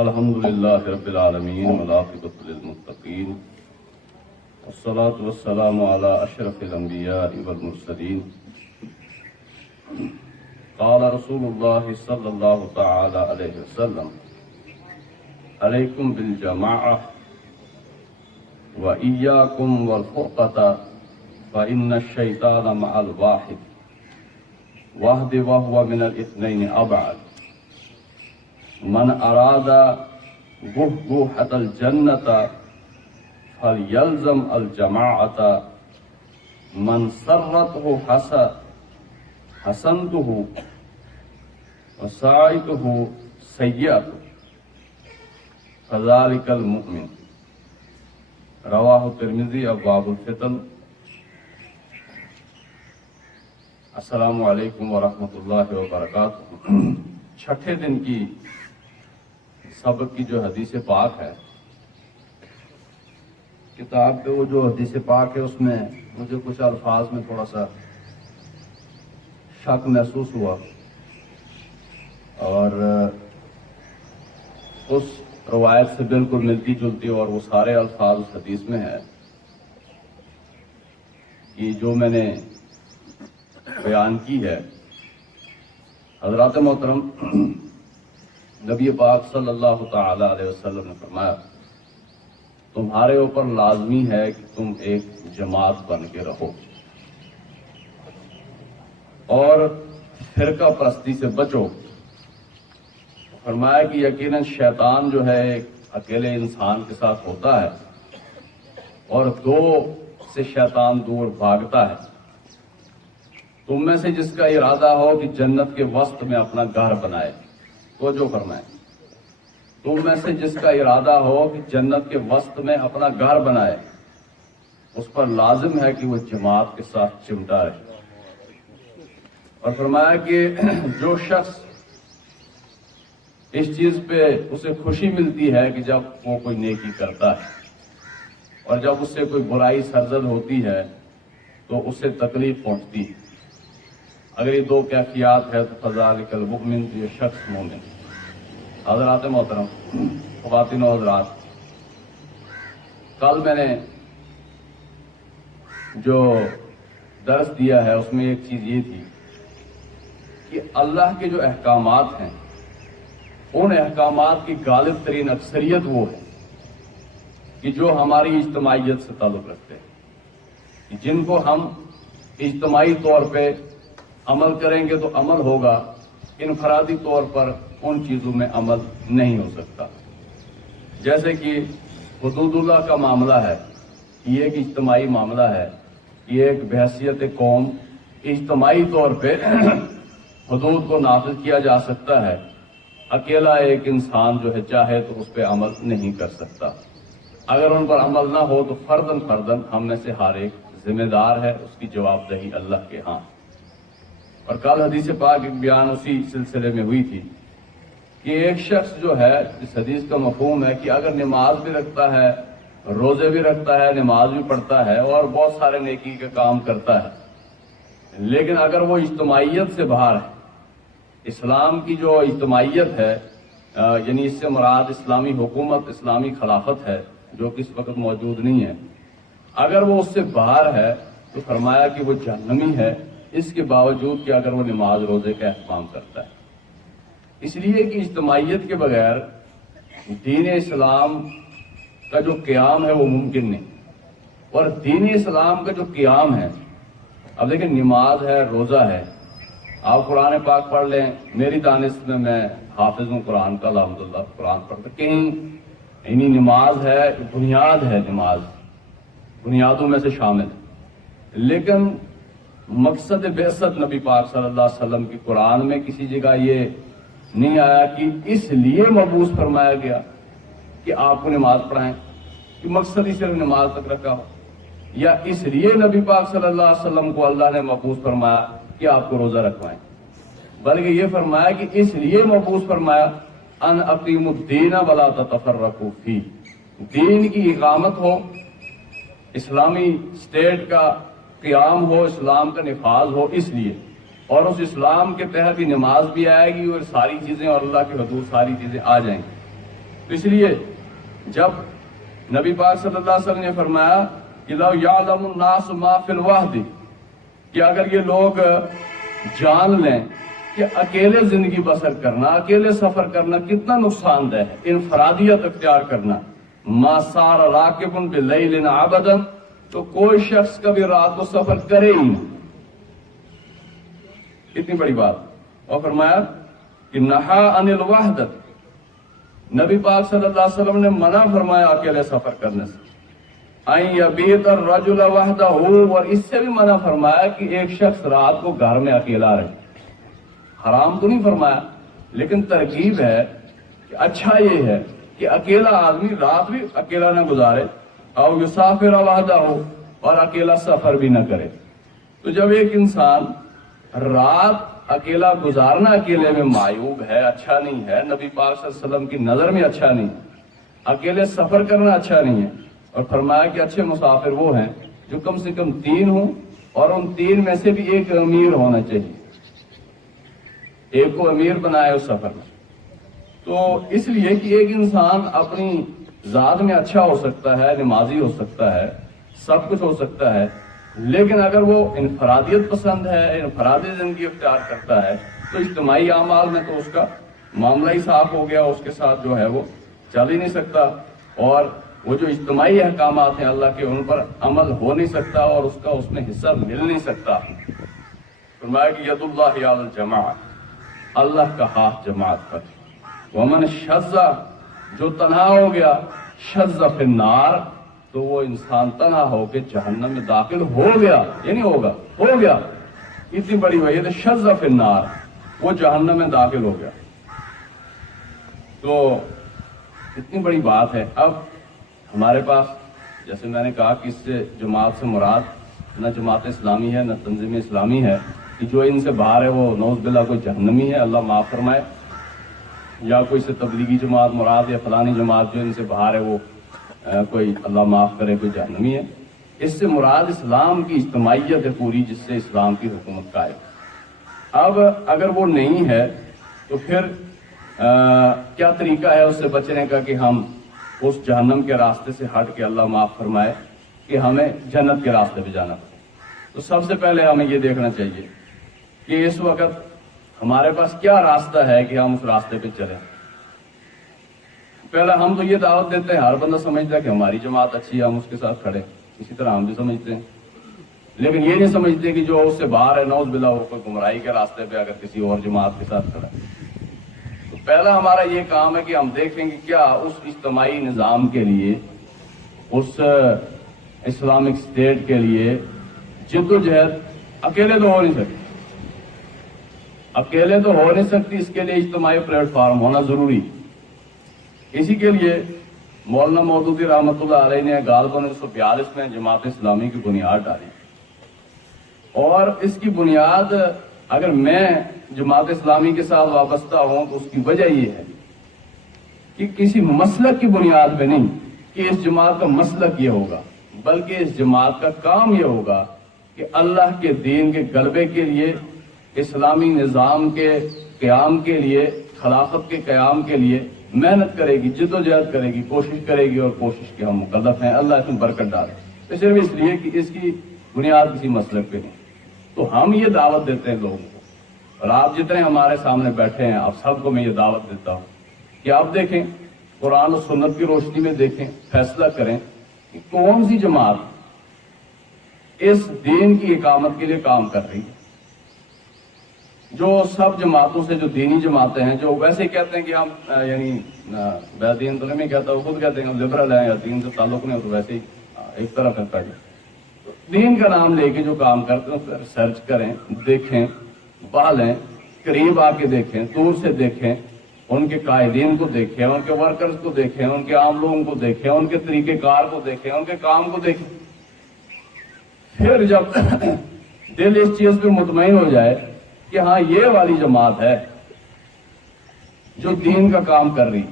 الحمد للہ رب العالمین والعاقبۃ للمتقین والصلاة والسلام علی اشرف الانبیاء والمرسلین قال رسول اللہ صلی اللہ تعالی علیہ وسلم علیکم بالجماعہ وإیاکم والفرقۃ فإن الشیطان مع الواحد واحد وهو من الاثنین ابعد من اراد گہگہۃ الجنۃ فلیلزم الجماعۃ من سرتہ حسنتہ وساعتہ سیئتہ فذلک المؤمن رواہ ترمذی ابواب الفتن۔ السلام علیکم ورحمۃ اللہ وبرکاتہ۔ چھٹے دن کی سبق کی جو حدیث پاک ہے کتاب پہ، وہ جو حدیث پاک ہے اس میں مجھے کچھ الفاظ میں تھوڑا سا شک محسوس ہوا، اور اس روایت سے بالکل ملتی جلتی اور وہ سارے الفاظ اس حدیث میں ہے کہ جو میں نے بیان کی ہے۔ حضرات محترم، نبی پاک صلی اللہ تعالی علیہ وسلم نے فرمایا تمہارے اوپر لازمی ہے کہ تم ایک جماعت بن کے رہو اور فرقہ پرستی سے بچو۔ فرمایا کہ یقیناً شیطان جو ہے ایک اکیلے انسان کے ساتھ ہوتا ہے اور دو سے شیطان دور بھاگتا ہے۔ تم میں سے جس کا ارادہ ہو کہ جنت کے وسط میں اپنا گھر بنائے، تو جو فرمائے، تم میں سے جس کا ارادہ ہو کہ جنت کے وسط میں اپنا گھر بنائے، اس پر لازم ہے کہ وہ جماعت کے ساتھ چمٹا رہے۔ اور فرمایا کہ جو شخص اس چیز پہ اسے خوشی ملتی ہے کہ جب وہ کوئی نیکی کرتا ہے اور جب اس سے کوئی برائی سرزد ہوتی ہے تو اسے تکلیف پہنچتی ہے، اگر یہ دو کیفیات ہے تو فذلک المؤمن، یہ شخص مومن۔ حضرات محترم، خواتین و حضرات، کل میں نے جو درس دیا ہے اس میں ایک چیز یہ تھی کہ اللہ کے جو احکامات ہیں ان احکامات کی غالب ترین اکثریت وہ ہے کہ جو ہماری اجتماعیت سے تعلق رکھتے ہیں، جن کو ہم اجتماعی طور پہ عمل کریں گے تو عمل ہوگا، انفرادی طور پر ان چیزوں میں عمل نہیں ہو سکتا۔ جیسے کہ حدود اللہ کا معاملہ ہے، یہ ایک اجتماعی معاملہ ہے، یہ ایک بحیثیت قوم اجتماعی طور پہ حدود کو نافذ کیا جا سکتا ہے، اکیلا ایک انسان جو ہے چاہے تو اس پہ عمل نہیں کر سکتا۔ اگر ان پر عمل نہ ہو تو فرداً فرداً ہم میں سے ہر ایک ذمہ دار ہے، اس کی جواب دہی اللہ کے ہاں۔ اور کل حدیث پاک ایک بیان اسی سلسلے میں ہوئی تھی کہ ایک شخص جو ہے، اس حدیث کا مفہوم ہے کہ اگر نماز بھی رکھتا ہے، روزے بھی رکھتا ہے، نماز بھی پڑھتا ہے اور بہت سارے نیکی کا کام کرتا ہے، لیکن اگر وہ اجتماعیت سے باہر ہے، اسلام کی جو اجتماعیت ہے، یعنی اس سے مراد اسلامی حکومت، اسلامی خلافت ہے جو کہ اس وقت موجود نہیں ہے، اگر وہ اس سے باہر ہے تو فرمایا کہ وہ جہنمی ہے، اس کے باوجود کہ اگر وہ نماز روزے کا اہتمام کرتا ہے۔ اس لیے کہ اجتماعیت کے بغیر دین اسلام کا جو قیام ہے وہ ممکن نہیں، اور دین اسلام کا جو قیام ہے، اب دیکھیں نماز ہے، روزہ ہے، آپ قرآن پاک پڑھ لیں، میری دانست میں حافظ ہوں قرآن کا، الحمدللہ قرآن پڑھتا کہیں، یعنی نماز ہے، بنیاد ہے، نماز بنیادوں میں سے شامل ہے، لیکن مقصد بعثت نبی پاک صلی اللہ علیہ وسلم کی قرآن میں کسی جگہ یہ نہیں آیا کہ اس لیے مبعوث فرمایا گیا کہ آپ کو نماز پڑھائیں، کہ مقصد ہی صرف نماز تک رکھا ہو، یا اس لیے نبی پاک صلی اللہ علیہ وسلم کو اللہ نے مبعوث فرمایا کہ آپ کو روزہ رکھوائیں، بلکہ یہ فرمایا کہ اس لیے مبعوث فرمایا ان اقیموا الدین ولا تتفرقوا فیہ، دین کی اقامت ہو، اسلامی اسٹیٹ کا قیام ہو، اسلام کا نفاذ ہو، اس لیے، اور اس اسلام کے تحت ہی نماز بھی آئے گی اور ساری چیزیں اور اللہ کی حدود ساری چیزیں آ جائیں گی۔ تو اس لیے جب نبی پاک صلی اللہ علیہ وسلم نے فرمایا کہ لو یعلم الناس ما فی الوحد، کہ اگر یہ لوگ جان لیں کہ اکیلے زندگی بسر کرنا، اکیلے سفر کرنا کتنا نقصان دہ ہے، انفرادیت اختیار کرنا، ما سار راکب بلیل ابدا، تو کوئی شخص کبھی رات کو سفر کرے ہی نہیں. اتنی بڑی بات. اور فرمایا کہ نہا عن الوحدت، نبی پاک صلی اللہ علیہ وسلم نے منع فرمایا اکیلے سفر کرنے سے. این یبیت الرجل وحدہ، اور اس سے بھی منع فرمایا کہ ایک شخص رات کو گھر میں اکیلا رہے. حرام تو نہیں فرمایا، لیکن ترغیب ہے کہ اچھا یہ ہے کہ اکیلا آدمی رات بھی اکیلا نہ گزارے، اور یسافر وحدہ ہو، اور اکیلا سفر بھی نہ کرے. تو جب ایک انسان رات اکیلا گزارنا اکیلے میں معیوب ہے، اچھا نہیں ہے، نبی پاک صلی اللہ علیہ وسلم کی نظر میں اچھا نہیں ہے، اکیلے سفر کرنا اچھا نہیں ہے. اور فرمایا کہ اچھے مسافر وہ ہیں جو کم سے کم 3 ہوں، اور ان 3 میں سے بھی ایک امیر ہونا چاہیے، ایک کو امیر بنائے اس سفر میں. تو اس لیے کہ ایک انسان اپنی ذات میں اچھا ہو سکتا ہے، نمازی ہو سکتا ہے، سب کچھ ہو سکتا ہے، لیکن اگر وہ انفرادیت پسند ہے، انفرادی زندگی اختیار کرتا ہے، تو اجتماعی اعمال میں تو اس کا معاملہ ہی صاف ہو گیا، اس کے ساتھ جو ہے وہ چل ہی نہیں سکتا، اور وہ جو اجتماعی احکامات ہیں اللہ کے ان پر عمل ہو نہیں سکتا، اور اس میں حصہ مل نہیں سکتا. فرمایا کہ ید اللہ علی الجماع، اللہ کا ہاتھ جماعت پر. ومن شذ، جو تنہا ہو گیا، شذ فی النار، تو وہ انسان تنہا ہو کے جہنم میں داخل ہو گیا، یعنی ہوگا، ہو گیا. اتنی بڑی وجہ شذ فی النار، وہ جہنم میں داخل ہو گیا. تو اتنی بڑی بات ہے. اب ہمارے پاس جیسے میں نے کہا کہ اس سے جماعت سے مراد نہ جماعت اسلامی ہے، نہ تنظیم اسلامی ہے، کہ جو ان سے باہر ہے وہ نعوذ باللہ کوئی جہنمی ہے، اللہ معاف فرمائے، یا کوئی سے تبلیغی جماعت مراد، یا فلانی جماعت جو ان سے باہر ہے وہ کوئی اللہ معاف کرے کوئی جہنمی ہے. اس سے مراد اسلام کی اجتماعیت ہے پوری، جس سے اسلام کی حکومت قائم. اب اگر وہ نہیں ہے تو پھر کیا طریقہ ہے اس سے بچنے کا کہ ہم اس جہنم کے راستے سے ہٹ کے اللہ معاف فرمائے کہ ہمیں جنت کے راستے پہ جانا پڑے. تو سب سے پہلے ہمیں یہ دیکھنا چاہیے کہ اس وقت ہمارے پاس کیا راستہ ہے کہ ہم اس راستے پہ چلیں. پہلا ہم تو یہ دعوت دیتے ہیں، ہر بندہ سمجھتا ہے کہ ہماری جماعت اچھی ہے، ہم اس کے ساتھ کھڑے، اسی طرح ہم بھی سمجھتے ہیں، لیکن یہ نہیں سمجھتے کہ جو اس سے باہر ہے نعوذ باللہ وہ کوئی گمراہی کے راستے پہ اگر کسی اور جماعت کے ساتھ کھڑا ہے. تو پہلا ہمارا یہ کام ہے کہ ہم دیکھیں کہ کیا اس اجتماعی نظام کے لیے، اس اسلامک اسٹیٹ کے لیے جد و جہد اکیلے تو ہو نہیں سکتی، اکیلے تو ہو نہیں سکتی، اس کے لیے اجتماعی پلیٹ فارم ہونا ضروری. اسی کے لیے مولانا مودودی رحمۃ اللہ علیہ نے غالباً 1942 میں جماعت اسلامی کی بنیاد ڈالی. اور اس کی بنیاد، اگر میں جماعت اسلامی کے ساتھ وابستہ ہوں تو اس کی وجہ یہ ہے کہ کسی مسلک کی بنیاد پہ نہیں کہ اس جماعت کا مسلک یہ ہوگا، بلکہ اس جماعت کا کام یہ ہوگا کہ اللہ کے دین کے غلبے کے لیے، اسلامی نظام کے قیام کے لیے، خلافت کے قیام کے لیے محنت کرے گی، جد و جہد کرے گی، کوشش کرے گی، اور کوشش کے ہم مکلف ہیں. اللہ اس میں برکت ڈالے. تو صرف اس لیے کہ اس کی بنیاد کسی مسلک پہ نہیں. تو ہم یہ دعوت دیتے ہیں لوگوں کو، اور آپ جتنے ہمارے سامنے بیٹھے ہیں، آپ سب کو میں یہ دعوت دیتا ہوں کہ آپ دیکھیں، قرآن و سنت کی روشنی میں دیکھیں، فیصلہ کریں کہ کون سی جماعت اس دین کی اقامت کے لیے کام کر رہی ہے. جو سب جماعتوں سے، جو دینی جماعتیں ہیں، جو ویسے ہی کہتے ہیں کہ ہم یعنی بے دین تو نہیں کہتا، وہ خود کہتے ہیں ہم لبرل ہیں یا دین سے تعلق نہیں ہو، تو ویسے ہی ایک طرف ہے. دین کا نام لے کے جو کام کرتے ہیں اس پر ریسرچ کریں، دیکھیں، پالیں، قریب آ کے دیکھیں، دور سے دیکھیں، ان کے قائدین کو دیکھیں، ان کے ورکرز کو دیکھیں، ان کے عام لوگوں کو دیکھیں، ان کے طریقہ کار کو دیکھیں، ان کے کام کو دیکھیں. پھر جب دل اس چیز پہ مطمئن ہو جائے کہ ہاں یہ والی جماعت ہے جو دین کا کام کر رہی،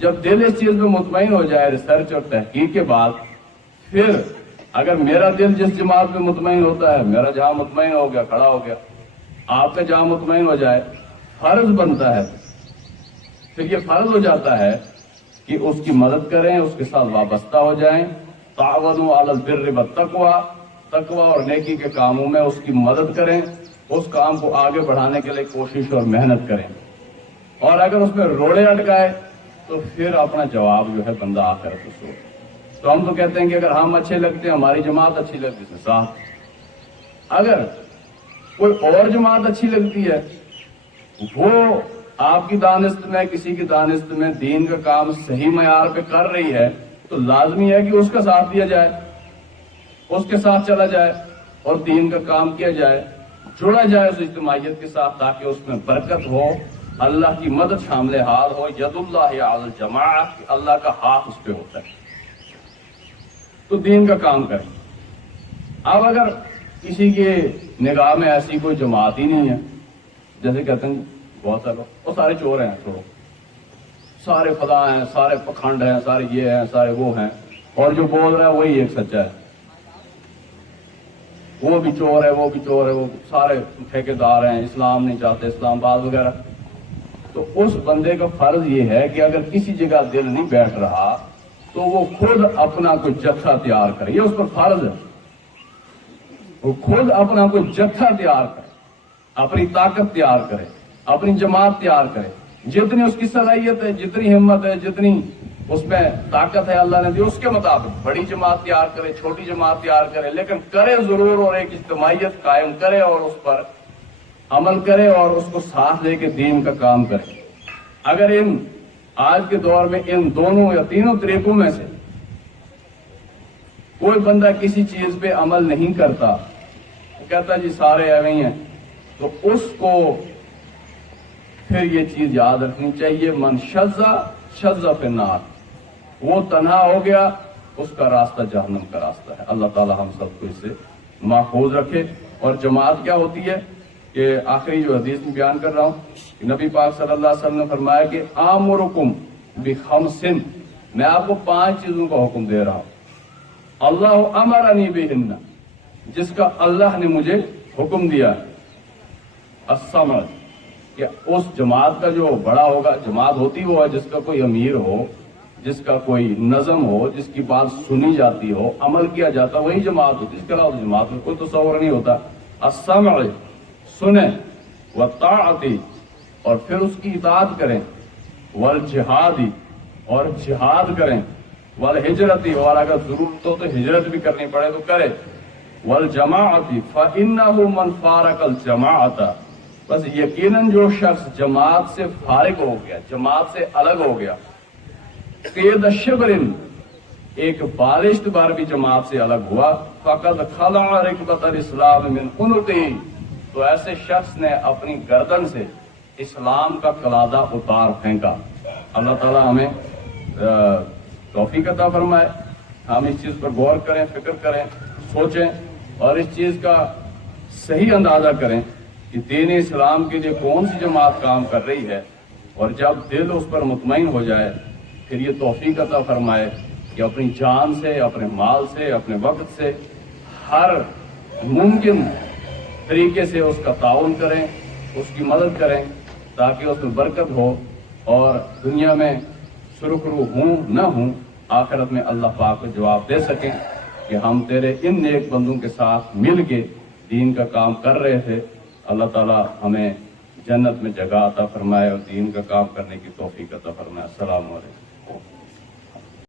جب دل اس چیز پہ مطمئن ہو جائے ریسرچ اور تحقیق کے بعد، پھر اگر میرا دل جس جماعت پہ مطمئن ہوتا ہے، میرا جہاں مطمئن ہو گیا، کھڑا ہو گیا، آپ کا جہاں مطمئن ہو جائے، فرض بنتا ہے، پھر یہ فرض ہو جاتا ہے کہ اس کی مدد کریں، اس کے ساتھ وابستہ ہو جائیں. تعاونوا علی البر والتقوی، تقوی اور نیکی کے کاموں میں اس کی مدد کریں، اس کام کو آگے بڑھانے کے لیے کوشش اور محنت کریں. اور اگر اس میں روڑے اٹکائے تو پھر اپنا جواب جو ہے بندہ آ کر اس کو. تو ہم تو کہتے ہیں کہ اگر ہم اچھے لگتے ہیں، ہماری جماعت اچھی لگتی ہے ساتھ. اگر کوئی اور جماعت اچھی لگتی ہے، وہ آپ کی دانست میں، کسی کی دانست میں دین کا کام صحیح معیار پہ کر رہی ہے، تو لازمی ہے کہ اس کا ساتھ دیا جائے، اس کے ساتھ چلا جائے اور دین کا کام کیا جائے، جڑا جائے اس اجتماعیت کے ساتھ، تاکہ اس میں برکت ہو، اللہ کی مدد شامل حال ہو. ید اللہ علی الجماعہ، اللہ کا ہاتھ اس پہ ہوتا ہے. تو دین کا کام کریں. اب اگر کسی کے نگاہ میں ایسی کوئی جماعت ہی نہیں ہے، جیسے کہتے ہیں بہت سارے لوگ وہ سارے چور ہیں، چھوڑو، سارے خدا ہیں، سارے پکھنڈ ہیں، سارے یہ ہیں، سارے وہ ہیں، اور جو بول رہا ہے وہی ایک سچا ہے، وہ بھی چور ہے، وہ بھی چور ہے، وہ سارے ٹھیکیدار ہیں، اسلام نہیں چاہتے، اسلام آباد وغیرہ. تو اس بندے کا فرض یہ ہے کہ اگر کسی جگہ دل نہیں بیٹھ رہا تو وہ خود اپنا کوئی جتھا تیار کرے. یہ اس پر فرض ہے، وہ خود اپنا کوئی جتھا تیار کرے، اپنی طاقت تیار کرے، اپنی جماعت تیار کرے. جتنی اس کی صلاحیت ہے، جتنی ہمت ہے، جتنی اس میں طاقت ہے اللہ نے دی، اس کے مطابق بڑی جماعت تیار کرے، چھوٹی جماعت تیار کرے، لیکن کرے ضرور، اور ایک اجتماعیت قائم کرے اور اس پر عمل کرے اور اس کو ساتھ لے کے دین کا کام کرے. اگر آج کے دور میں ان دونوں یا تینوں طریقوں میں سے کوئی بندہ کسی چیز پہ عمل نہیں کرتا، وہ کہتا جی سارے ایویں ہی ہیں، تو اس کو پھر یہ چیز یاد رکھنی چاہیے، من شذ فی النار، وہ تنہا ہو گیا، اس کا راستہ جہنم کا راستہ ہے. اللہ تعالی ہم سب کو اس سے محفوظ رکھے. اور جماعت کیا ہوتی ہے کہ آخری جو حدیث میں بیان کر رہا ہوں، کہ نبی پاک صلی اللہ علیہ وسلم نے فرمایا کہ آمرکم بخمس، میں آپ کو 5 چیزوں کا حکم دے رہا ہوں. اللہ امرنی بہن، جس کا اللہ نے مجھے حکم دیا. السمع، کہ اس جماعت کا جو بڑا ہوگا، جماعت ہوتی وہ ہے جس کا کوئی امیر ہو، جس کا کوئی نظم ہو، جس کی بات سنی جاتی ہو، عمل کیا جاتا، وہی جماعت ہوتی. اس کے علاوہ جماعت میں کوئی تصور نہیں ہوتا. السمع، سنیں، والطاعت، اور پھر اس کی اطاعت کریں، والجہاد، اور جہاد کریں، والہجرت، اور اگر ضرورت ہو تو ہجرت بھی کرنی پڑے تو کرے، والجماعت، فإنہ من فارق الجماعت، بس یقیناً جو شخص جماعت سے فارغ ہو گیا، جماعت سے الگ ہو گیا، قید شبر، ایک بالشت بار بھی جماعت سے الگ ہوا، فقد خلع رکبۃ الاسلام من عنقہ، تو ایسے شخص نے اپنی گردن سے اسلام کا قلادہ اتار پھینکا. اللہ تعالیٰ ہمیں توفیق عطا فرمائے، ہم اس چیز پر غور کریں، فکر کریں، سوچیں، اور اس چیز کا صحیح اندازہ کریں کہ دین اسلام کے لیے کون سی جماعت کام کر رہی ہے. اور جب دل اس پر مطمئن ہو جائے پھر یہ توفیق عطا فرمائے کہ اپنی جان سے، اپنے مال سے، اپنے وقت سے ہر ممکن طریقے سے اس کا تعاون کریں، اس کی مدد کریں، تاکہ اس میں برکت ہو اور دنیا میں سرخرو ہوں نہ ہوں، آخرت میں اللہ پاک کو جواب دے سکیں کہ ہم تیرے ان نیک بندوں کے ساتھ مل کے دین کا کام کر رہے تھے. اللہ تعالی ہمیں جنت میں جگہ عطا فرمائے اور دین کا کام کرنے کی توفیق عطا فرمائے. السلام علیکم.